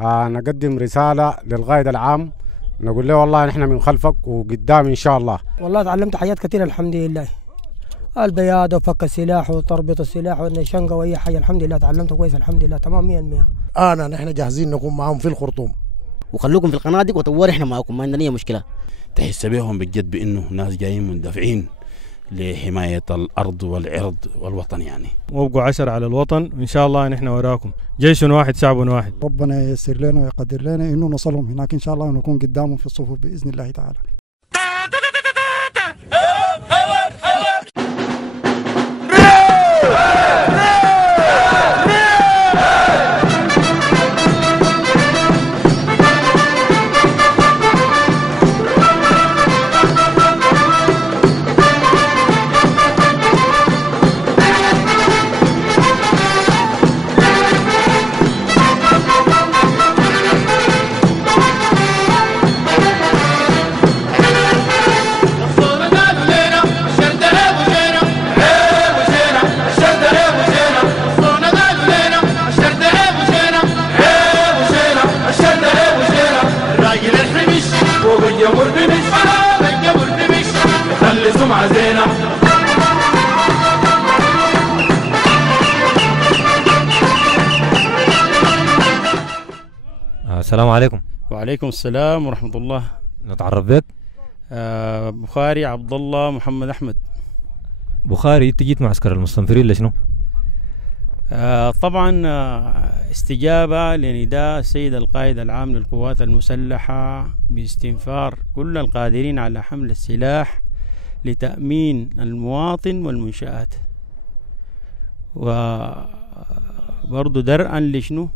نقدم رسالة للقائد العام، نقول له والله نحن من خلفك وقدام إن شاء الله. والله تعلمت حاجات كثيرة الحمد لله، البياض وفك السلاح وتربط السلاح والنشنقة وأي حاجة الحمد لله تعلمت كويس الحمد لله تمام 100%. نحن جاهزين نكون معهم في الخرطوم، وخلوكم في القنادق وطور احنا معكم ما عندنا أي مشكلة. تحس بهم بجد بأنه ناس جايين مندفعين لحماية الأرض والعرض والوطن يعني. وابقوا 10 على الوطن وإن شاء الله نحن وراكم، جيش واحد شعب واحد. ربنا ييسر لنا ويقدر لنا إنه نوصلهم هناك إن شاء الله ونكون قدامهم في الصفوف بإذن الله تعالى. السلام عليكم. وعليكم السلام ورحمة الله. نتعرف بك؟ بخاري عبد الله محمد أحمد. بخاري، أنت جيت معسكر المستنفرين لشنو؟ طبعا استجابة لنداء السيد القائد العام للقوات المسلحة باستنفار كل القادرين على حمل السلاح لتأمين المواطن والمنشآت، وبرضو درءا لشنو؟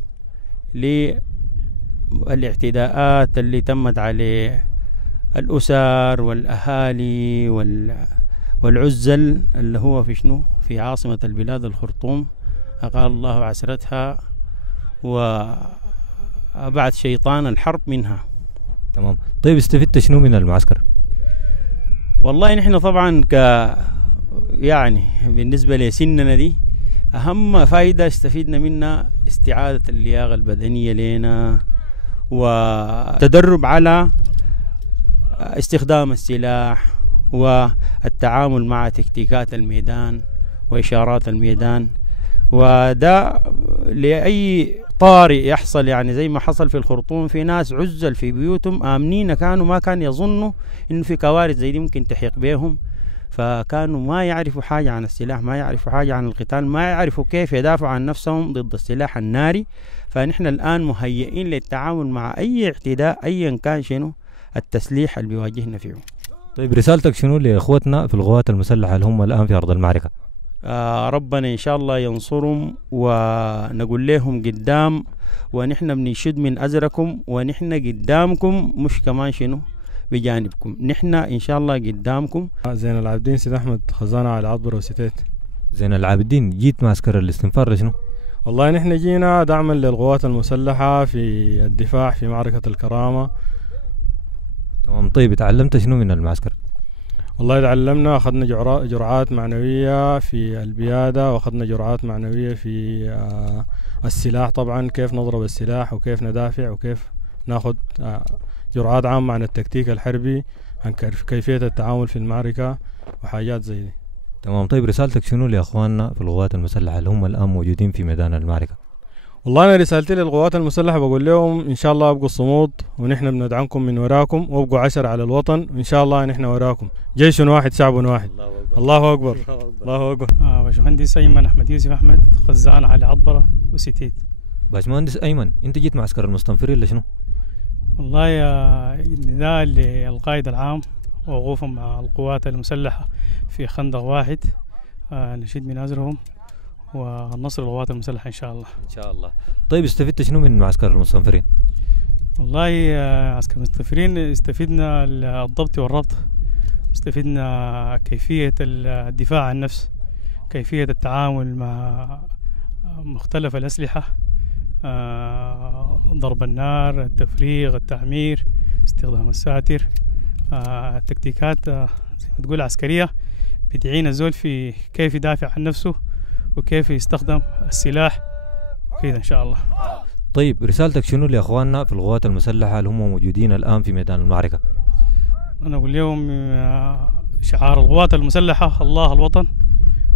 للاعتداءات اللي تمت على الأسر والأهالي والعزل اللي هو في شنو؟ في عاصمة البلاد الخرطوم، أقال الله عسرتها وأبعد شيطان الحرب منها. تمام. طيب استفدت شنو من المعسكر؟ والله نحن طبعا يعني بالنسبة لسننا دي أهم فائدة استفيدنا منها استعادة اللياقة البدنية لنا وتدرب على استخدام السلاح والتعامل مع تكتيكات الميدان وإشارات الميدان، وده لأي طارئ يحصل يعني زي ما حصل في الخرطوم، في ناس عزل في بيوتهم آمنين كانوا ما كان يظنوا إنه في كوارث زي دي ممكن تحيق بهم، فكانوا ما يعرفوا حاجة عن السلاح، ما يعرفوا حاجة عن القتال، ما يعرفوا كيف يدافعوا عن نفسهم ضد السلاح الناري. فنحن الآن مهيئين للتعامل مع أي اعتداء أيا كان شنو التسليح اللي بيواجهنا فيه. طيب رسالتك شنو لإخوتنا في القوات المسلحة اللي هم الآن في أرض المعركة؟ ربنا إن شاء الله ينصرهم، ونقول لهم قدام ونحن بنشد من أزركم ونحن قدامكم، مش كمان شنو بجانبكم، نحن إن شاء الله قدامكم. زين العابدين سيد أحمد، خزانة على عطبرة وستيت. زين العابدين، جيت معسكر الاستنفار لشنو؟ والله نحن جينا دعما للقوات المسلحة في الدفاع في معركة الكرامة. تمام. طيب تعلمت شنو من المعسكر؟ والله تعلمنا، أخذنا جرعات معنوية في البيادة، وأخذنا جرعات معنوية في السلاح، طبعا كيف نضرب السلاح وكيف ندافع وكيف ناخذ جرعات عامة عن التكتيك الحربي، عن كيفية التعامل في المعركة وحاجات زي دي. تمام. طيب رسالتك شنو لأخواننا في القوات المسلحة اللي هم الآن موجودين في ميدان المعركة؟ والله أنا رسالتي للقوات المسلحة بقول لهم إن شاء الله ابقوا الصمود ونحن بندعمكم من وراكم، وابقوا 10 على الوطن وإن شاء الله نحن وراكم، جيش واحد شعب واحد. الله أكبر. الله أكبر. باشمهندس أيمن أحمد يوسف أحمد، خزانة على عطبرة وستيت. باشمهندس أيمن، أنت جيت معسكر المستنفرين لشنو؟ والله نداء للقائد العام ووقوفهم مع القوات المسلحة في خندق واحد، نشيد من أزرهم ونصر القوات المسلحة إن شاء الله. إن شاء الله. طيب استفدت شنو من معسكر المستنفرين؟ والله معسكر المستنفرين استفدنا الضبط والربط، استفدنا كيفية الدفاع عن النفس، كيفية التعامل مع مختلف الأسلحة، ضرب النار، التفريغ، التعمير، استخدام الساتر، تكتيكات زي ما تقول عسكرية بتعين الزول في كيف يدافع عن نفسه وكيف يستخدم السلاح وكذا إن شاء الله. طيب رسالتك شنو لاخواننا في القوات المسلحه اللي هم موجودين الان في ميدان المعركه؟ أنا أقول لهم شعار القوات المسلحة الله الوطن،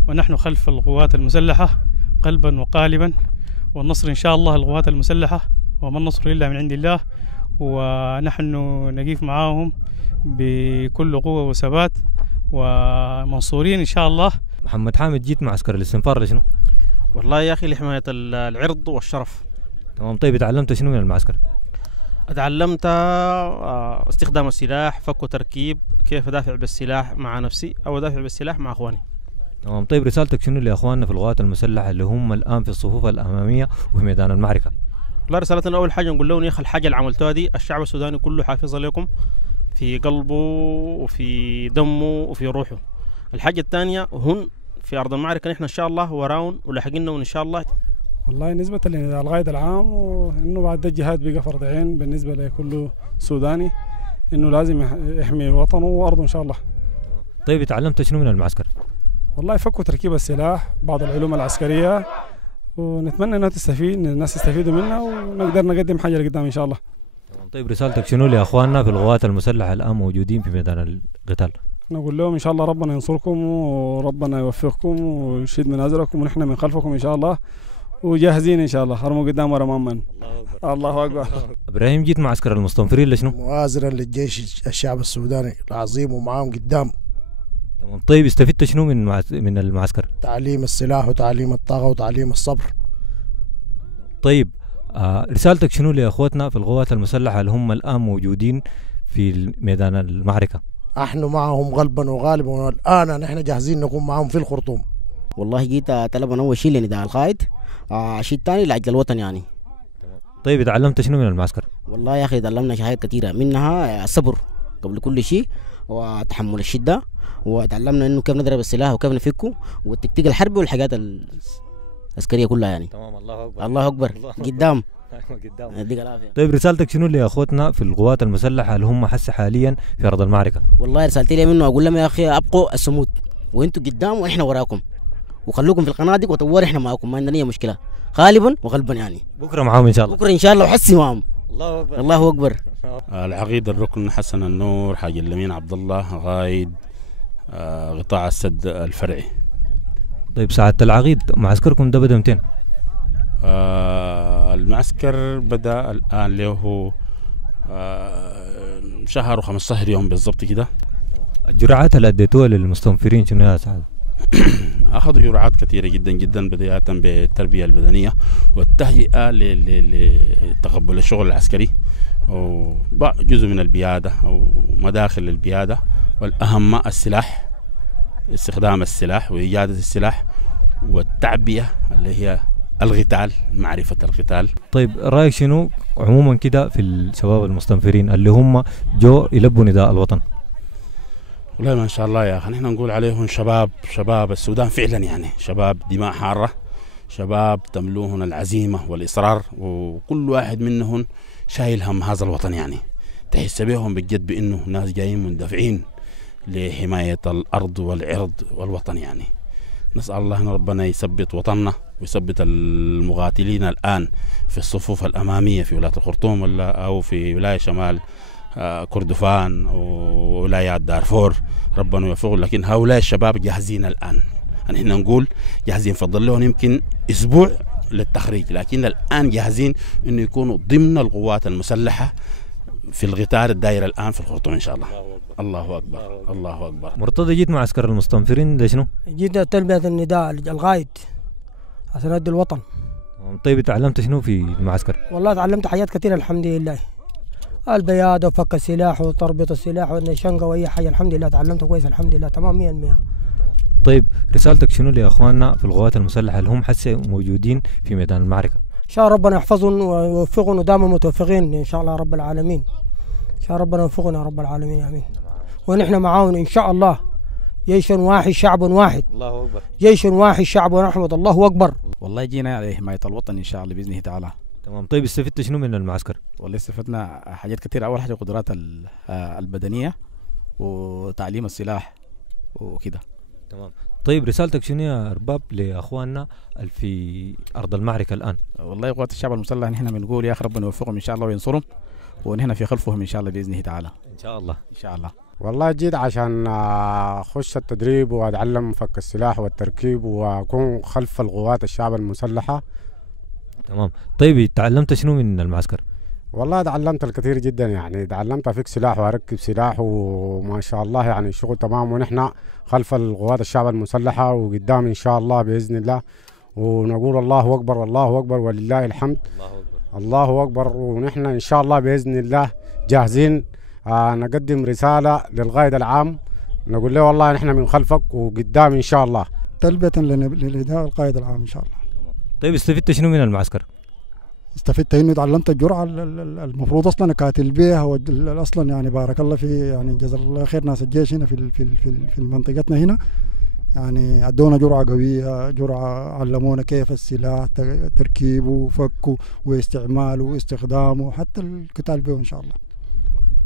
ونحن خلف القوات المسلحة قلبا وقالبا، والنصر إن شاء الله القوات المسلحة، وما النصر إلا من عند الله، ونحن نقف معاهم بكل قوة وثبات ومنصورين إن شاء الله. محمد حامد، جيت معسكر الاستنفار لشنو؟ والله يا أخي لحماية العرض والشرف. تمام. طيب اتعلمت شنو من المعسكر؟ اتعلمت استخدام السلاح، فك وتركيب، كيف ادافع بالسلاح مع نفسي او ادافع بالسلاح مع اخواني. تمام. طيب رسالتك شنو لاخواننا في القوات المسلحه اللي هم الان في الصفوف الاماميه وفي ميدان المعركه؟ والله رسالتنا اول حاجه نقول لهم يا اخي الحاجه اللي عملتوها دي الشعب السوداني كله حافظها لكم في قلبه وفي دمه وفي روحه. الحاجه الثانيه هن في ارض المعركه نحن ان شاء الله وراون ولاحقنا ان شاء الله. والله نسبة للقائد العام وانه بعد الجهاد بقى فرض عين بالنسبة لكل سوداني انه لازم يحمي وطنه وارضه ان شاء الله. طيب اتعلمت شنو من المعسكر؟ والله فك وتركيب السلاح، بعض العلوم العسكرية، ونتمنى انها تستفيد، الناس يستفيدوا منها ونقدر نقدم حاجة لقدام ان شاء الله. طيب رسالتك شنو لاخواننا في القوات المسلحة الان موجودين في ميدان القتال؟ نقول لهم ان شاء الله ربنا ينصركم وربنا يوفقكم ويشيد من ازركم ونحن من خلفكم ان شاء الله، وجاهزين ان شاء الله، هرموا قدام ورا مامن. الله اكبر. ابراهيم، جيت معسكر المستنفرين لشنو؟ مؤازرا للجيش الشعب السوداني العظيم ومعاهم قدام. تمام. طيب استفدت شنو من المعسكر؟ تعليم السلاح وتعليم الطاقه وتعليم الصبر. طيب رسالتك شنو لاخوتنا في القوات المسلحه اللي هم الان موجودين في ميدان المعركه؟ احنا معهم غلبا وغالبا، والان نحن جاهزين نكون معهم في الخرطوم. والله جيت طلبا اول شيء لنداء القائد، شيء ثاني لاجل الوطن يعني. طيب اتعلمت شنو من المعسكر؟ والله يا اخي تعلمنا حاجات كثيره، منها الصبر قبل كل شيء، وتحمل الشده، وتعلمنا انه كيف نضرب السلاح وكيف نفكه، والتكتيك الحربي والحاجات العسكريه كلها يعني. تمام. الله اكبر. الله اكبر. قدام. قدام. يديك العافيه. طيب رسالتك شنو لاخوتنا في القوات المسلحه اللي هم هسه حاليا في ارض المعركه؟ والله رسالتي لي منه اقول لهم يا اخي ابقوا الصمود، وانتم قدام واحنا وراكم، وخلوكم في القنادق وطور احنا معاكم، ما عندنا اي مشكله، غالبا وغلبا يعني. بكره معاهم ان شاء الله. بكره ان شاء الله وحسي معاهم. الله اكبر. الله اكبر. العقيد الركن حسن النور، حاج الامين عبد الله، قائد قطاع السد الفرعي. طيب سعاده العقيد، معسكركم ده بدا متى؟ المعسكر بدا الان له شهر و15 يوم بالضبط كده. الجرعات اللي اديتوها للمستنفرين شنو يا سعاده؟ اخذوا جرعات كثيره جدا جدا، بدايه بالتربيه البدنيه والتهيئه لتقبل الشغل العسكري، وجزء من البياده او مداخل البياده، والاهم السلاح، استخدام السلاح وايجاد السلاح، والتعبئه اللي هي القتال، معرفه القتال. طيب رايك شنو عموما كده في الشباب المستنفرين اللي هم جو يلبوا نداء الوطن؟ والله ما شاء الله يا اخي، نحن نقول عليهم شباب السودان فعلا، يعني شباب دماء حاره، شباب تملوهن العزيمه والاصرار، وكل واحد منهم شايل هم هذا الوطن، يعني تحس بهم بجد بانه ناس جايين مندفعين لحمايه الارض والعرض والوطن. يعني نسال الله ان ربنا يثبت وطننا ويثبت المقاتلين الان في الصفوف الاماميه في ولايه الخرطوم او في ولايه شمال كردفان وولايات دارفور، ربنا يوفقهم. لكن هؤلاء الشباب جاهزين الان، نحن نقول جاهزين، فضل لهم يمكن اسبوع للتخريج، لكن الان جاهزين انه يكونوا ضمن القوات المسلحه في القتال الدائر الان في الخرطوم ان شاء الله. الله اكبر. الله اكبر. مرتضى، جيت معسكر المستنفرين لشنو؟ جيت تلبية النداء القائد عشان ادي الوطن. طيب تعلمت شنو في المعسكر؟ والله تعلمت حاجات كثيره الحمد لله، البياض وفك السلاح وتربيط السلاح والنشنقه واي حاجه الحمد لله تعلمت كويس الحمد لله تمام 100%. طيب رسالتك شنو لاخواننا في القوات المسلحه اللي هم حسه موجودين في ميدان المعركه؟ ان شاء الله ربنا يحفظهم ويوفقهم ودائما متوفقين ان شاء الله رب العالمين. ان شاء الله ربنا يوفقنا يا رب العالمين، امين. ونحن معاون ان شاء الله، جيش واحد شعب واحد. الله اكبر. جيش واحد شعب ونحمد الله اكبر. والله جينا لحمايه الوطن ان شاء الله باذنه تعالى. تمام. طيب استفدت شنو من المعسكر؟ والله استفدنا حاجات كثيره، اول حاجه القدرات البدنيه وتعليم السلاح وكده. تمام. طيب رسالتك شنو يا ارباب لاخواننا في ارض المعركه الان؟ والله قوات الشعب المسلح نحن بنقول يا اخي ربنا يوفقهم ان شاء الله وينصرهم، ونحن في خلفهم ان شاء الله باذنه تعالى. ان شاء الله ان شاء الله. والله جيت عشان اخش التدريب واتعلم فك السلاح والتركيب واكون خلف القوات الشعب المسلحه. تمام. طيب تعلمت شنو من المعسكر؟ والله تعلمت الكثير جدا، يعني تعلمت افك سلاح واركب سلاح وما شاء الله يعني الشغل تمام، ونحن خلف القوات الشعب المسلحه وقدام ان شاء الله باذن الله، ونقول الله اكبر الله اكبر ولله الحمد. الله اكبر. ونحن ان شاء الله باذن الله جاهزين نقدم رساله للقائد العام، نقول له والله نحن من خلفك وقدام ان شاء الله. تلبيه لنداء القائد العام ان شاء الله. طيب استفدت شنو من المعسكر؟ استفدت انه تعلمت الجرعه المفروض اصلا اكاتل بها اصلا، يعني بارك الله في يعني جزا الله خير ناس الجيش هنا في منطقتنا هنا، يعني ادونا جرعه قويه، جرعه علمونا كيف السلاح تركيبه وفكه واستعماله واستخدامه وحتى القتال به ان شاء الله.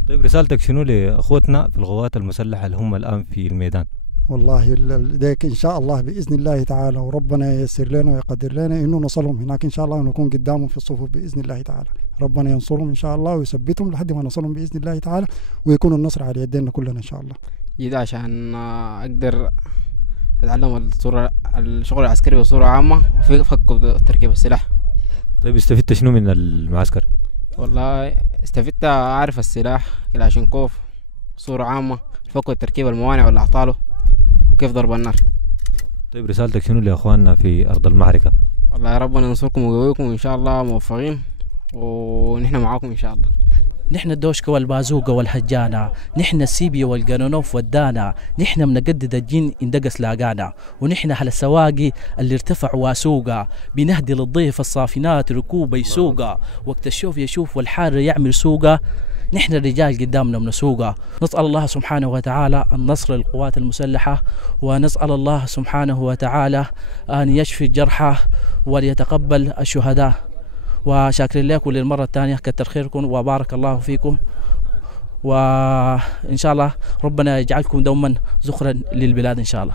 طيب رسالتك شنو لاخوتنا في القوات المسلحه اللي هم الان في الميدان؟ والله ديك ان شاء الله باذن الله تعالى، وربنا ييسر لنا ويقدر لنا انه نصلهم هناك ان شاء الله ونكون قدامهم في الصفوف باذن الله تعالى. ربنا ينصرهم ان شاء الله ويثبتهم لحد ما نصلهم باذن الله تعالى، ويكون النصر على يدينا كلنا ان شاء الله. جيت عشان اقدر اتعلم الشغل العسكري بصوره عامه وفي فك تركيب السلاح. طيب استفدت شنو من المعسكر؟ والله استفدت اعرف السلاح كلاشينكوف بصوره عامه، الفك وتركيب الموانع والاعطاله وكيف ضرب النار. طيب رسالتك شنو لاخواننا في ارض المعركه؟ والله ربنا ينصركم ويقويكم وان شاء الله موفقين ونحن معاكم ان شاء الله. نحن الدوشكة والبازوقة والهجانة، نحن السيبيا والقانونوف والدانا، نحن منجدد الجين اندقس لاقانا، ونحن على السواقي اللي ارتفع واسوقا، بنهدي للضيف الصافنات ركوبة يسوقا، وقت الشوف يشوف والحار يعمل سوقا، نحن الرجال قدامنا من سوقا. نسأل الله سبحانه وتعالى النصر للقوات المسلحة، ونسأل الله سبحانه وتعالى أن يشفي الجرحى وليتقبل الشهداء. وشاكرين لكم للمرة الثانية، كتر خيركم وبارك الله فيكم، وإن شاء الله ربنا يجعلكم دوما ذخرا للبلاد إن شاء الله.